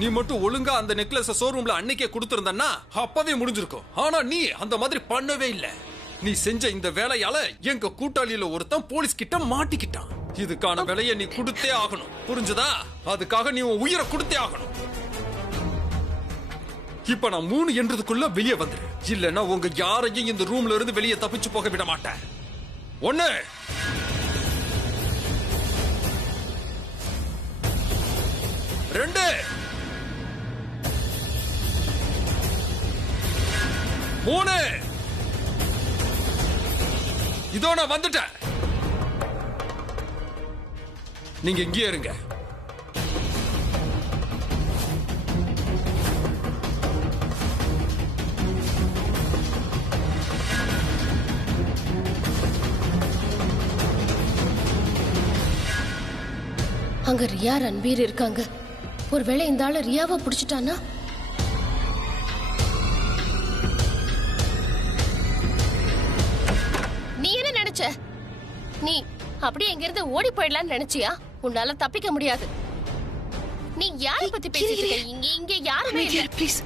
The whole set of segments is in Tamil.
நீ மட்டும் ஒழுங்கா அந்த நெக்லஸ் ஷோரூம்ல அன்னைக்கே கொடுத்திருந்தன்னா அப்பவே முடிஞ்சிருக்கும். ஆனா நீ அந்த மாதிரி பண்ணவே இல்ல. நீ செஞ்ச இந்த வேலையால எங்க கூட்டாளியில ஒருத்தன் போலீஸ் கிட்ட மாட்டிக்கிட்டான். இதுக்கான விலையை நீ கொடுத்தே ஆகணும், புரிஞ்சுதா? அதுக்காக நீ உன் உயிரை கொடுத்தே ஆகணும். இப்ப நான் 3 என்றதுக்குள்ள வெளியே வந்துரு, இல்லன்னா உங்க யாரையும் இந்த ரூம்ல இருந்து வெளியே தப்பிச்சு போக விட மாட்டேன். 1 2 3 இதோ நான் வந்துட்டேன். நீங்க இங்கே இருங்க. அங்க ரியா ரன்பீர் இருக்காங்க. ஒருவேளை இந்த ஆளு ரியாவை புடிச்சிட்டானா? நீ என்ன நினைச்ச? நீ அப்படியே எங்க இருந்து ஓடி போயிடலாம்னு நினைச்சியா? உன்னால தப்பிக்க முடியாது. நீ யாரை பத்தி பேசிட்டு இருக்க? இங்க யாருமே இல்ல. ப்ளீஸ்,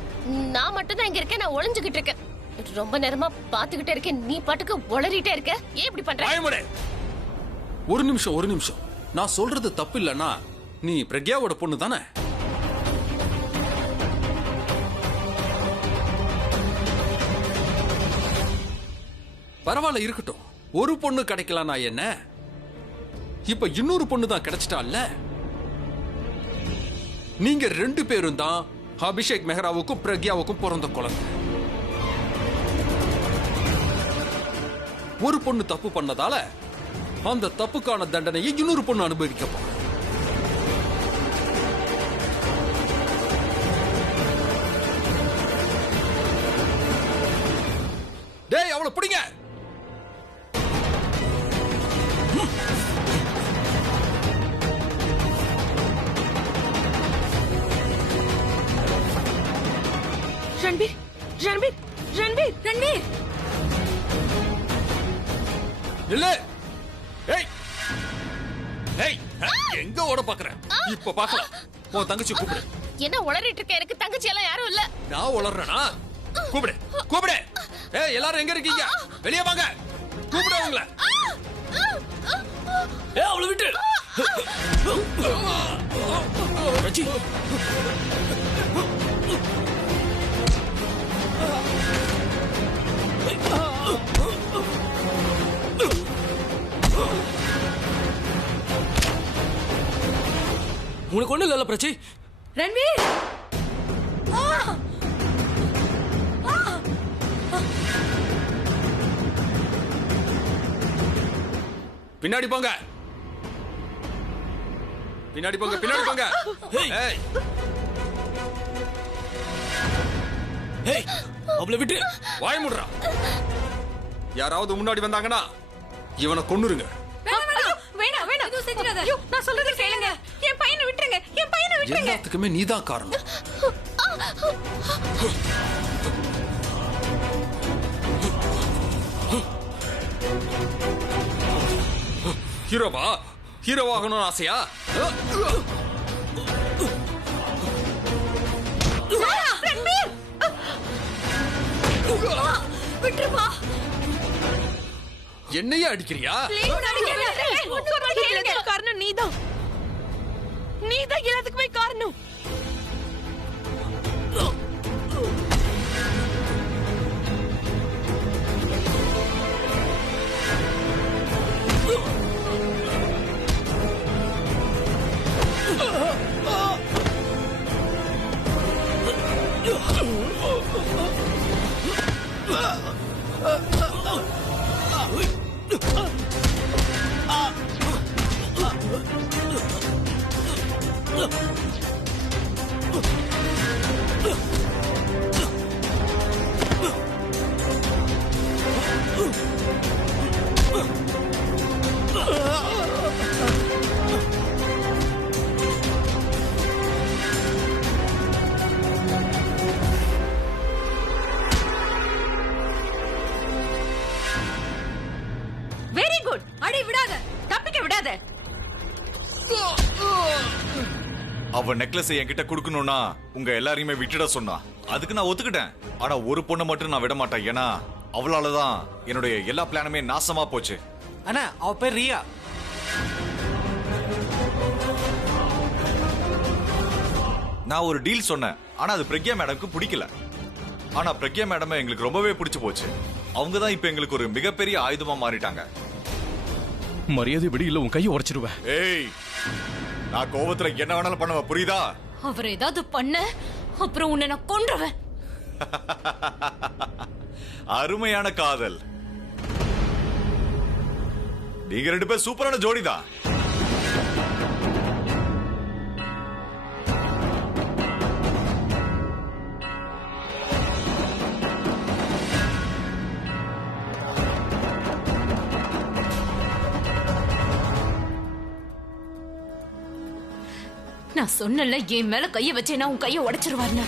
நான் மட்டும் தான் இங்க இருக்கேன். நான் ஒளிஞ்சுகிட்டு இருக்கேன். ரொம்ப நேரமா பாத்துக்கிட்டே இருக்கேன். நீ பாட்டுக்கு உளறிட்டே இருக்க. ஏன் இப்படி பண்ற? ஒரு நிமிஷம். நான் சொல்றது தப்பு இல்லனா, நீ பிரக்யாவோட பொண்ணு தானே? பரவாயில்ல, இருக்கட்டும். ஒரு பொண்ணு கிடைக்கலனா என்ன, இப்ப இன்னொரு பொண்ணு தான் கிடைச்சிட்டால. நீங்க 2 பேரும் தான் அபிஷேக் மெஹ்ராவுக்கும் பிரக்யாவுக்கும் பிறந்த குழந்தை. ஒரு பொண்ணு தப்பு பண்ணதால அந்த தப்புக்கான தண்டனையை இன்னொரு பொண்ணு அனுபவிக்க போற. டேய், அவளை பிடிங்க. ரன்பீர், ரன்பீர், ரன்பீர், ரன்பீர். இல்ல. எங்க ஓட பாக்குற? இப்ப பாக்கலாம். உன் தங்கச்சி கூப்பிடு. என்ன உளறிட்டு இருக்க? எனக்கு தங்கச்சி எல்லாம் யாரும் இல்ல. நான் உளறேனா? கூப்பிடு. எல்லாரும் எங்க இருக்கீங்க? வெளியே வாங்க. கூப்பிடு அவங்கள. அவளை விட்டு. ரஜி, உனக்கு ஒண்ணு இல்ல பிரச்சி. ரன்வீர், பின்னாடி போங்க. அவளை விட்டு. வாய் மூடுறா. யாராவது முன்னாடி வந்தாங்கன்னா இவனை கொன்னுருங்க. நான் சொல்றது கேளுங்க. என் பையனை விட்டுருங்க. எல்லாத்துக்குமே நீதான் காரணம். ஹீரோவாகணும்னு ஆசையா? என்னையே அடிக்கிறியா? காரணம் நீதான் எல்லாத்துக்குமே காரணம். Look! அவ நெக்லஸ் என்கிட்ட குடுக்கணும்னா உங்க எல்லாரையுமே விட்டுட சொன்னா. அதுக்கு நான் ஒத்துக்கிட்டேன். ஆனா ஒரு பொண்ணை மட்டும் நான் விட மாட்டேன். ஏன்னா அவளாலதான் என்னுடைய எல்லா பிளானுமே நாசமா போச்சு. அண்ணா அவ பேர் ரியா. நான் ஒரு டீல் சொன்னேன். ஆனா அது பிரக்யா மேடம்க்கு பிடிக்கல. ஆனா பிரக்யா மேடம் எங்களுக்கு ரொம்பவே பிடிச்சு போச்சு. அவங்க தான் இப்ப எங்களுக்கு ஒரு மிகப்பெரிய ஆயுதமா மாறிட்டாங்க. மரியாதை விட இல்ல உன் கையை உடைச்சிருவேன். ஏய், நான் கோவத்துல என்ன வேணாலும் பண்ணுவேன், புரியுதா? அவர் ஏதாவது பண்ண அப்புறம் உன்னை நான் கொன்றுவேன். அருமையான காதல். நீங்க 2 பேர் சூப்பரான ஜோடிதான். நான் சொன்னல என் மேல கைய வச்சேன்னா உன் கைய உடைச்சிருவாருன்னு.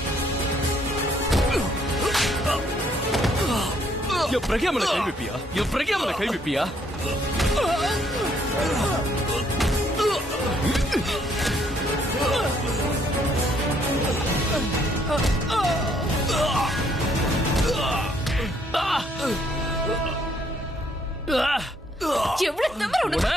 என் பிரக்யா மேல கை வைப்பியா? என் பிரக்யா மேல கை வைப்பியா? எவ்வளவு திமிரு உனக்கு!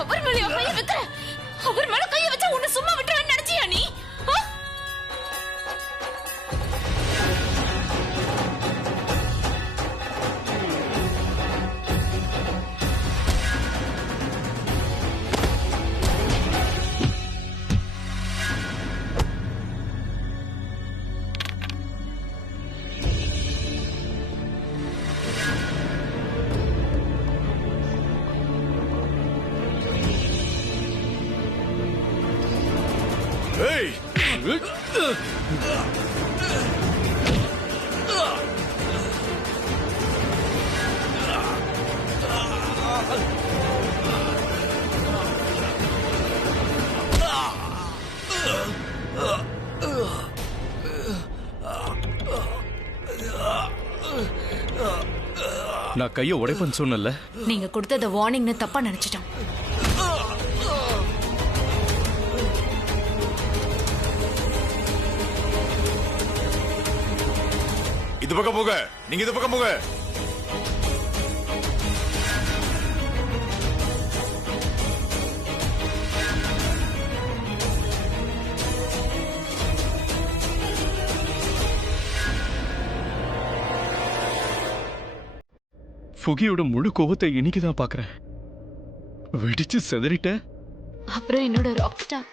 அவர் மேல கைய வைக்கிற, அவர் மேல கைய வச்சா உன்னை சும்மா விட்டுறேன்னு நினைச்சியா நீ? ஏய், நான் கையை உடைப்பேன்னு சொன்னல. நீங்க கொடுத்தத வார்னிங்னு தப்பா நினைச்சிட்டோம். இது பக்கம் போக. நீங்க இது பக்கம் போக. ஃபுகியோட முழு கோவத்தை இன்னைக்குதான் பாக்குறேன். வெடிச்சு செதறிட்ட. அப்புறம் என்னோட ராக் ஸ்டார்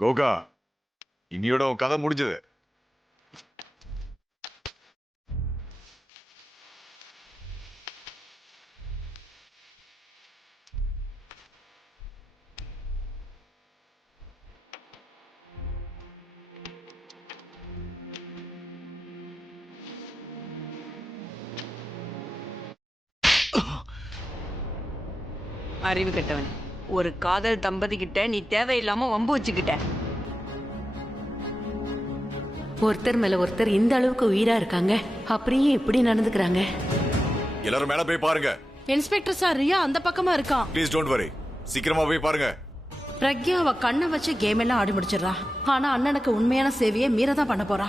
கோகா, இன்னியோட உன் கதை முடிஞ்சது. அறிவு கெட்டவன். ஒரு காதல் தம்பதி கிட்ட நீ தேவையில்லாம வம்பு வச்சுக்கிட்ட. ஒருத்தர் மேல ஒருத்தர் இந்த அளவுக்கு உயிரா இருக்காங்க, அப்படியே எப்படி நடந்துக்கிறாங்க? எல்லாரும் மேல போய் பாருங்க. இன்ஸ்பெக்டர் சார், ரியா அந்த பக்கமா இருக்கான். Please don't worry. சீக்கிரமா போய் பாருங்க. பிரக்யா அவ கண்ணை வச்சு கேம் எல்லாம் ஆடி முடிச்சிடறா. ஆனா அண்ணனுக்கு உண்மையான சேவையை மீறதான் பண்ண போறா.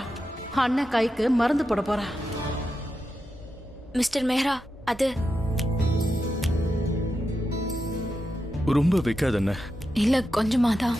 அண்ணன் கைக்கு மருந்து போட போறா. மிஸ்டர் மேஹ்ரா, அது ரொம்ப வைக்காதண்ண. இல்ல, கொஞ்சமா தான்.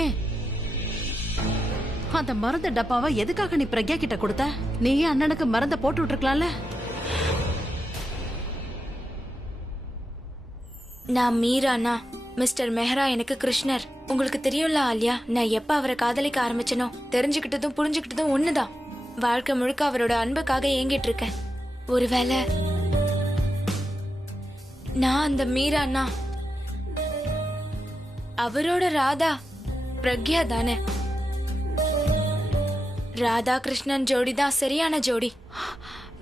ஏன் அந்த மருந்து டப்பாவை எதுக்காக நீ பிரக்யா கிட்ட கொடுத்த? நீயே அண்ணனுக்கு மருந்த போட்டு விட்டுருக்கலாம்ல. நான் மீரானா, மிஸ்டர் மெஹ்ரா எனக்கு கிருஷ்ணர். உங்களுக்கு தெரியும்ல ஆலியா, நான் எப்ப அவரை காதலிக்க ஆரம்பிச்சனோ தெரிஞ்சுக்கிட்டதும் புரிஞ்சுக்கிட்டதும் ஒண்ணுதான். வாழ்க்கை முழுக்க அவரோட அன்புக்காக ஏங்கிட்டு இருக்கேன். ஒருவேளை நான் அந்த மீரானா அவரோட ராதா பிரக்யா தானே? ராதா கிருஷ்ணன் ஜோடி தான் சரியான ஜோடி.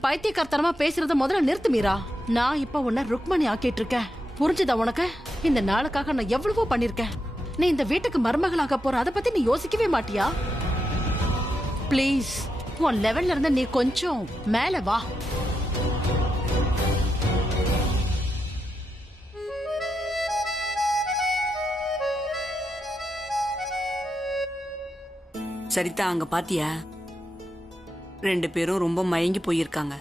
பைத்தியக்காரத்தனமா பேசுறத முதல்ல நிறுத்து மீரா. நான் இப்ப உன்னை ருக்மணி ஆக்கிட்டு இருக்கேன். புரிஞ்சுதா உனக்கு? இந்த நாளுக்காக நான் எவ்வளவோ பண்ணிருக்கேன். நீ இந்த வீட்டுக்கு மருமகளாக போற, அதை பத்தி நீ யோசிக்கவே மாட்டியா? ப்ளீஸ், உன் லெவல்ல இருந்து நீ கொஞ்சம் மேல வா. சரிதா, அங்க பாத்தியா? 2 பேரும் ரொம்ப மயங்கி போயிருக்காங்க.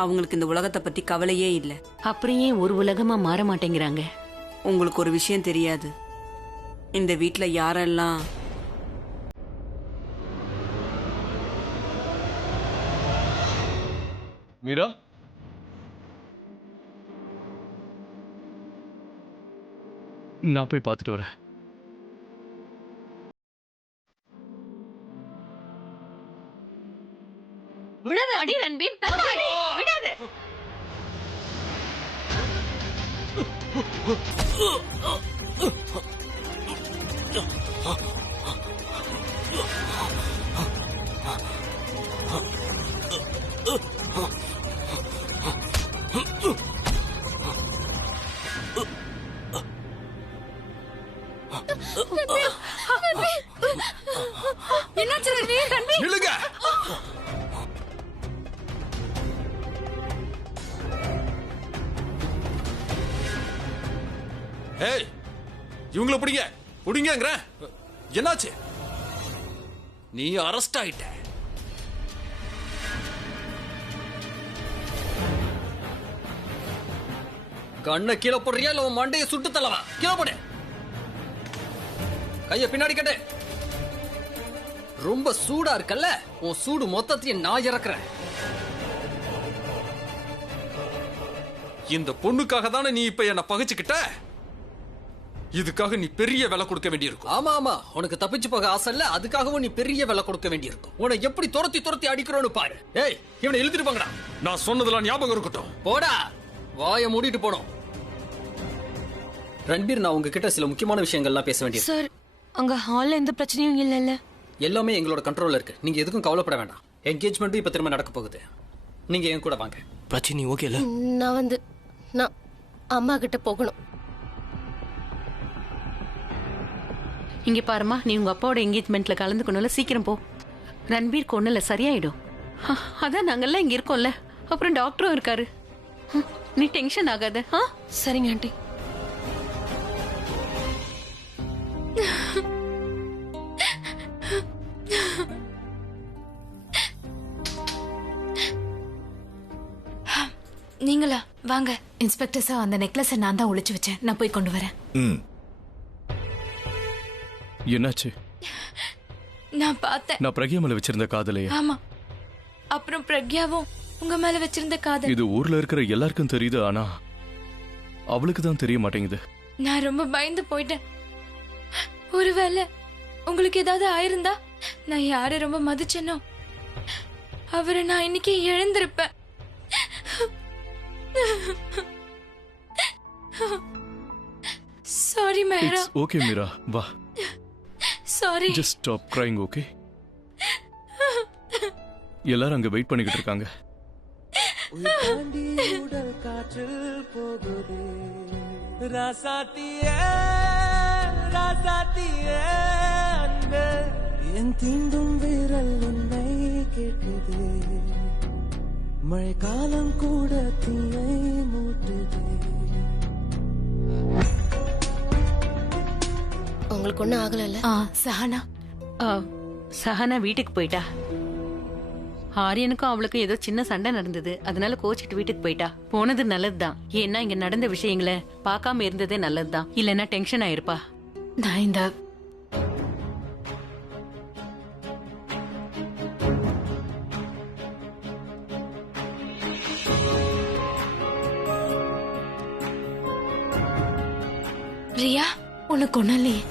அவங்களுக்கு இந்த உலகத்தை பத்தி கவலையே இல்ல. அப்படியே ஒரு உலகமா மாற மாட்டேங்கிறாங்க. உங்களுக்கு ஒரு விஷயம் தெரியாது, இந்த வீட்ல யாரெல்லாம் மீரா, நான் போய் பார்த்துட்டு வரேன். விடாத அடி ரன்பீர், விடாத. என்னாச்சு ரன்வீர்? ரன்வீர் நில்லுங்க. ஏய், இவங்கள பிடிங்க, பிடிங்கங்கற. என்னாச்சு? நீ அரெஸ்ட் ஆயிட்ட. கண்ணை கீழே போடுறியா இல்ல உன் மண்டையை சுட்டு தள்ளவா? கீழே போடு. கைய பின்னாடி கட்டு. ரொம்ப சூடா இருக்கல்ல, உன் சூடு மொத்தத்தையும் நான் இறக்குறேன். இந்த பொண்ணுக்காக தானே நீ இப்ப என்ன பகைச்சுக்கிட்ட? இதுக்காக நீ பெரிய விலை கொடுக்க வேண்டியிருக்கும். ஆமா ஆமா, உனக்கு தப்பிச்சு போக ஆசை இல்ல, அதுக்காகவும் நீ பெரிய விலை கொடுக்க வேண்டியிருக்கும். உன்னை எப்படி துரத்தி துரத்தி அடிக்கிறோன்னு பாரு. ஏய், இவனை இழுத்துட்டு போங்கடா. நான் சொன்னதெல்லாம் ஞாபகம் இருக்கட்டும். போடா, வாயை மூடிட்டு போனோம். ரன்பீர், நான் உங்ககிட்ட சில முக்கியமான விஷயங்கள்லாம் பேச வேண்டியது. சார், அங்க ஹால்ல எந்த பிரச்சனையும் இல்லல்ல? எல்லாமே எங்களோட கண்ட்ரோல்ல இருக்கு. நீங்க எதுக்கும் கவலைப்பட வேண்டாம். என்கேஜ்மெண்ட் இப்ப திரும்ப நடக்க போகுது. நீங்க என் கூட வாங்க. பிரச்சனை ஓகேல? நான் அம்மா கிட்ட போகணும். இங்க பாருமா, நீ உங்க அப்பாவோட என்கேஜ்மெண்ட்ல கலந்துக்கணும்ல, சீக்கிரம் போ. ரன்பீர் ஒண்ணுல சரியாயிடும். அதான் நாங்கெல்லாம் இங்க இருக்கோம்ல, அப்புறம் டாக்டரும் இருக்காரு. நீ டென்ஷன் ஆகாத. சரிங்க ஆண்டி. நீங்களா? வாங்க. இன்ஸ்பெக்டர் சார், அந்த நெக்லஸை நான் தான் ஒளிச்சு வச்சேன். நான் போய் கொண்டு வரேன். என்னாச்சு? நான் பார்த்தேன். நான் பிரக்யா மேல வச்சிருந்த காதலையா? ஆமா. அப்புறம் பிரக்யாவும் உங்க மேல வச்சிருந்த காதல். இது ஊர்ல இருக்கிற எல்லாருக்கும் தெரியுது, ஆனா அவளுக்கு தான் தெரிய மாட்டேங்குது. நான் ரொம்ப பயந்து போயிட்டேன். ஒருவேளை உங்களுக்கு ஏதாவது ஆயிருந்தா, நான் யாரை ரொம்ப மதிச்சேனோ அவரை நான் இன்னைக்கு இழந்திருப்பேன். Sorry Mehra. It's okay Meera, வா. Sorry. Just stop crying, okay? எல்லாரும் அங்க வெயிட் பண்ணிக்கிட்டு இருக்காங்க. என் தீண்டும் வீரல் உன்னை கேட்டது, மழைக்காலம் கூட தீயை மூட்டுது. உங்களுக்கு ஒண்ணும் ஆகல? சஹனா சஹனா வீட்டுக்கு போயிட்டா. ஆரியனுக்கும் அவளுக்கும் ஏதோ சின்ன சண்டை நடந்தது, அதனால கோச்சிட்டு வீட்டுக்கு போயிட்டா. போனது நல்லதுதான், ஏன்னா இங்க நடந்த விஷயங்களை பார்க்காம இருந்ததே நல்லதுதான். இல்லைன்னா டென்ஷன் ஆயிருப்பா. நான் இந்த ரியா உனக்கு ஒண்ணும் இல்லையே?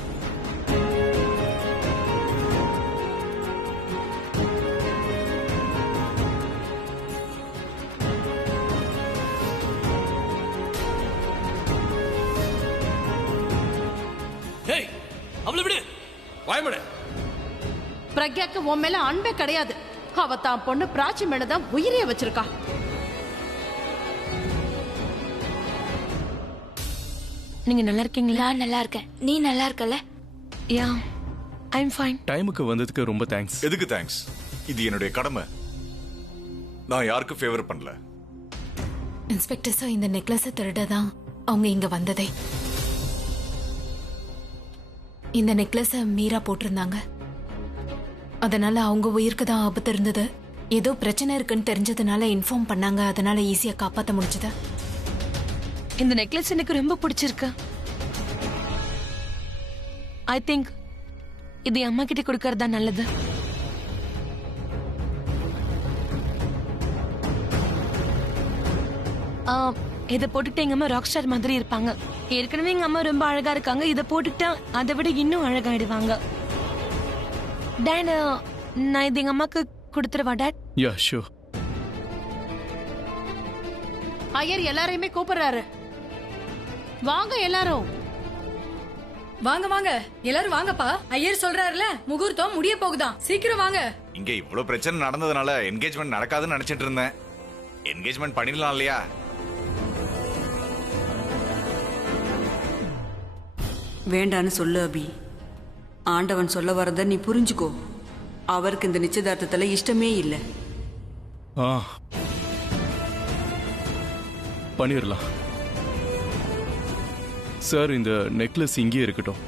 ஏய் அவளை விடு. வாய்மட. பிரக்யாக்கு உன் மேல அன்பே கிடையாது. அவ தான் பொண்ணு பிராச்சி மேலதான் உயிரைய வச்சிருக்கா. நீங்க நல்லா இருக்கீங்களா? நான் நல்லா இருக்கேன். நீ நல்லா இருக்கல? யா ஐ அம் ஃபைன். டைமுக்கு வந்ததுக்கு ரொம்ப தேங்க்ஸ். எதுக்கு தேங்க்ஸ்? இது என்னுடைய கடமை. நான் யாருக்கும் ஃபேவர் பண்ணல. இன்ஸ்பெக்டர் சார், இந்த நெக்லஸை திருடதான் அவங்க இங்க வந்ததே. இந்த நெக்லஸை மீரா போட்டிருந்தாங்க. அதனால அவங்க உயிருக்கு தான் ஆபத்து இருந்தது. ஏதோ பிரச்சனை இருக்குன்னு தெரிஞ்சதுனால இன்ஃபார்ம் பண்ணாங்க. அதனால ஈஸியா காப்பாத்த முடிஞ்சது. இந்த நெக்லஸ் எனக்கு ரொம்ப பிடிச்சிருக்கு. ஐ திங்க் இது அம்மா கிட்ட கொடுக்கறதா நல்லது. இதை போட்டுக்கிட்டு எங்க அம்மா ராக் ஸ்டார் மாதிரி இருப்பாங்க. ஏற்கனவே எங்க அம்மா ரொம்ப அழகா இருக்காங்க. இதை போட்டுக்கிட்டா அதை விட இன்னும் அழகாயிடுவாங்க. டேட், நான் இது எங்க அம்மாக்கு கொடுத்துருவா டேட்? Yeah sure. ஐயர் எல்லாரையுமே கூப்பிடுறாரு. வாங்க எல்லாரும். வாங்க வாங்க எல்லாரும் வாங்கப்பா. ஐயர் சொல்றாருல முகூர்த்தம் முடிய போகுதான். சீக்கிரம் வாங்க. இங்க இவ்வளவு பிரச்சனை நடந்ததுனால என்கேஜ்மெண்ட் நடக்காதுன்னு நினைச்சிட்டு இருந்தேன். என்கேஜ்மெண்ட் பண்ணிடலாம் இல்லையா? வேண்டான்னு சொல்லு அபி. ஆண்டவன் சொல்ல வரத நீ புரிஞ்சுக்கோ. அவருக்கு இந்த நிச்சயதார்த்தத்துல இஷ்டமே இல்லை. பண்ணிடலாம் சார். இந்த நெக்லஸ் இங்கே இருக்கட்டும்.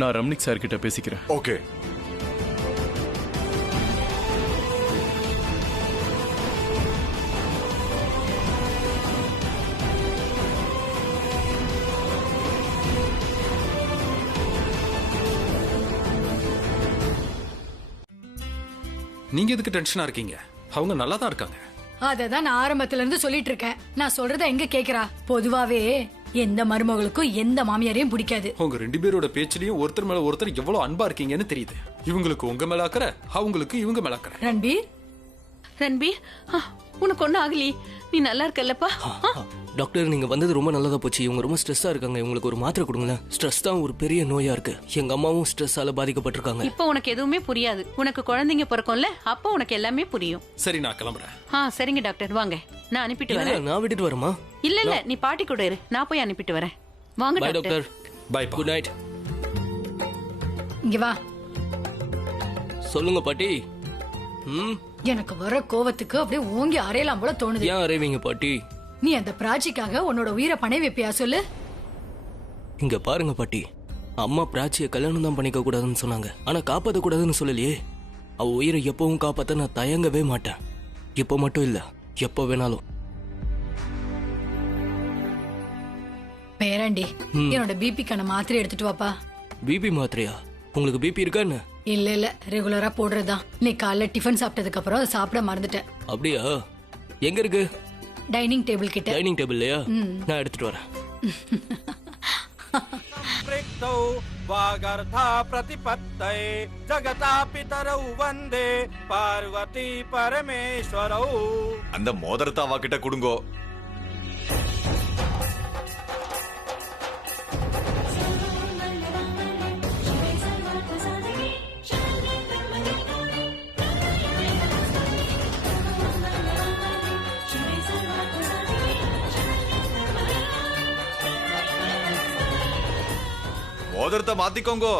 நான் ரம்னிக் சார் கிட்ட பேசிக்கிறேன். ஓகே. நீங்க எதுக்கு டென்ஷனா இருக்கீங்க? அவங்க நல்லா தான் இருக்காங்க. அததான் நான் ஆரம்பத்துல இருந்து சொல்லிட்டு இருக்கேன். நான் சொல்றத எங்க கேக்குறா? பொதுவாவே எந்த மருமகளுக்கும் எந்த மாமியாரையும் பிடிக்காது. உங்க ரெண்டு பேரோட பேச்சிலையும் ஒருத்தர் மேல ஒருத்தர் எவ்வளவு அன்பா இருக்கீங்கன்னு தெரியுது. இவங்களுக்கு உங்க மேல அக்கறை, அவங்களுக்கு இவங்க மேல அக்கறை. ரன்பீர், ரன்பீர், உனக்கு ஒன்னும் ஆகலி? நீ நல்லா இருக்கல்லப்பா? டாக்டர், நீங்க வந்தது ரொம்ப நல்லதா போச்சு. இவங்க ரொம்ப ஸ்ட்ரெஸ்ஸா இருக்காங்க. இவங்களுக்கு ஒரு மாத்திரை கொடுங்களேன். ஸ்ட்ரெஸ் தான் ஒரு பெரிய நோயா இருக்கு. எங்க அம்மாவும் ஸ்ட்ரெஸ்ஸால பாதிக்கப்பட்டிருக்காங்க. இப்போ உனக்கு எதுவுமே புரியாது. உனக்கு குழந்தைங்க பிறக்கும்ல, அப்போ உனக்கு எல்லாமே புரியும். சரி, நான் கிளம்புறேன். சரிங்க டாக்டர், வாங்க. நான் அனுப்பிட்டு வரேன். நான் விட்டுட்டு வரமா? இல்ல நீ பாட்டி கூட இரு. நான் போய் அனுப்பிட்டு வரேன். வாங்க bye doctor. Bye. Good night. இங்க வா. சொல்லுங்க பாட்டி. எனக்கு வர கோவத்துக்கு அப்படியே ஓங்கி அறையலாம் போல தோணுது. ஏன் அறைவீங்க பாட்டி? நீ அந்த பிராச்சிக்காக உன்னோட உயிரை பணை வைப்பியா சொல்லு? இங்க பாருங்க பாட்டி, அம்மா பிராச்சியை கல்யாணம் தான் பண்ணிக்க கூடாதுன்னு சொன்னாங்க. ஆனா காப்பாத்த கூடாதுன்னு சொல்லலையே. அவ உயிரை எப்பவும் காப்பாத்த நான் தயங்கவே மாட்டேன். இப்ப மட்டும் இல்ல, எப்ப வேணாலும். பேராண்டி, என்னோட பிபிக்கான மாத்திரை எடுத்துட்டு வாப்பா. பிபி மாத்திரையா? உங்களுக்கு பிபி இருக்கா என்ன? இல்ல ரெகுலரா போடுறதுதான். நீ காலைல டிஃபன் சாப்பிட்டதுக்கு அப்புறம் அதை சாப்பிட மறந்துட்டேன். அப்படியா? எங்க இருக்கு? டைனிங் டேபிள் கிட்ட. டைனிங் டேபிள்லயா? நான் எடுத்துட்டு வரேன். प्रतिपत्तये जगता पितरौ वन्दे पार्वती परमेश्वरौ. அந்த மோதிரத்தை அவ கிட்ட கொடுங்கோ. மோதிரத்தை மாத்திக்கோங்கோ.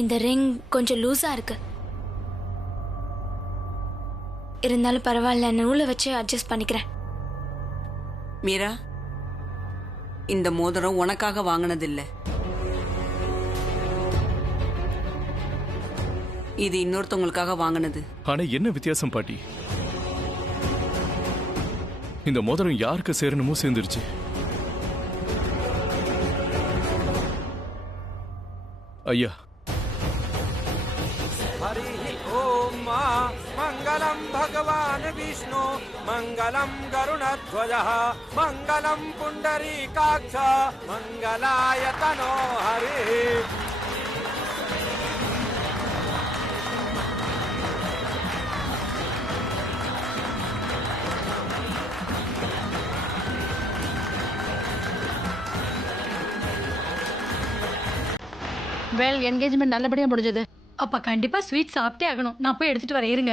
இந்த ரிங் கொஞ்சம் லூஸா இருக்கு. இருந்தாலும் பரவாயில்ல, நூலை வச்சு அட்ஜஸ்ட் பண்ணிக்கிறேன். மீரா, இந்த மோதிரம் உனக்காக வாங்கினதில்ல. இது இன்னொருத்தவங்களுக்காக வாங்கினது. ஆனா என்ன வித்தியாசம் பாட்டி? இந்த மோதிரம் யாருக்கு சேரணுமோ சேர்ந்துருச்சு. ஐயா, हरि ओम मंगलम भगवान विष्णु मंगलम गरुणध्वजः मंगलम पुंडरीकाक्ष मंगलाय तनो हरि. வெல், என்கேஜ்மெண்ட் நல்லபடியா முடிஞ்சது. அப்ப கண்டிப்பா ஸ்வீட் சாப்பிட்டே ஆகணும். நான் போய் எடுத்துட்டு வரேன், இருங்க.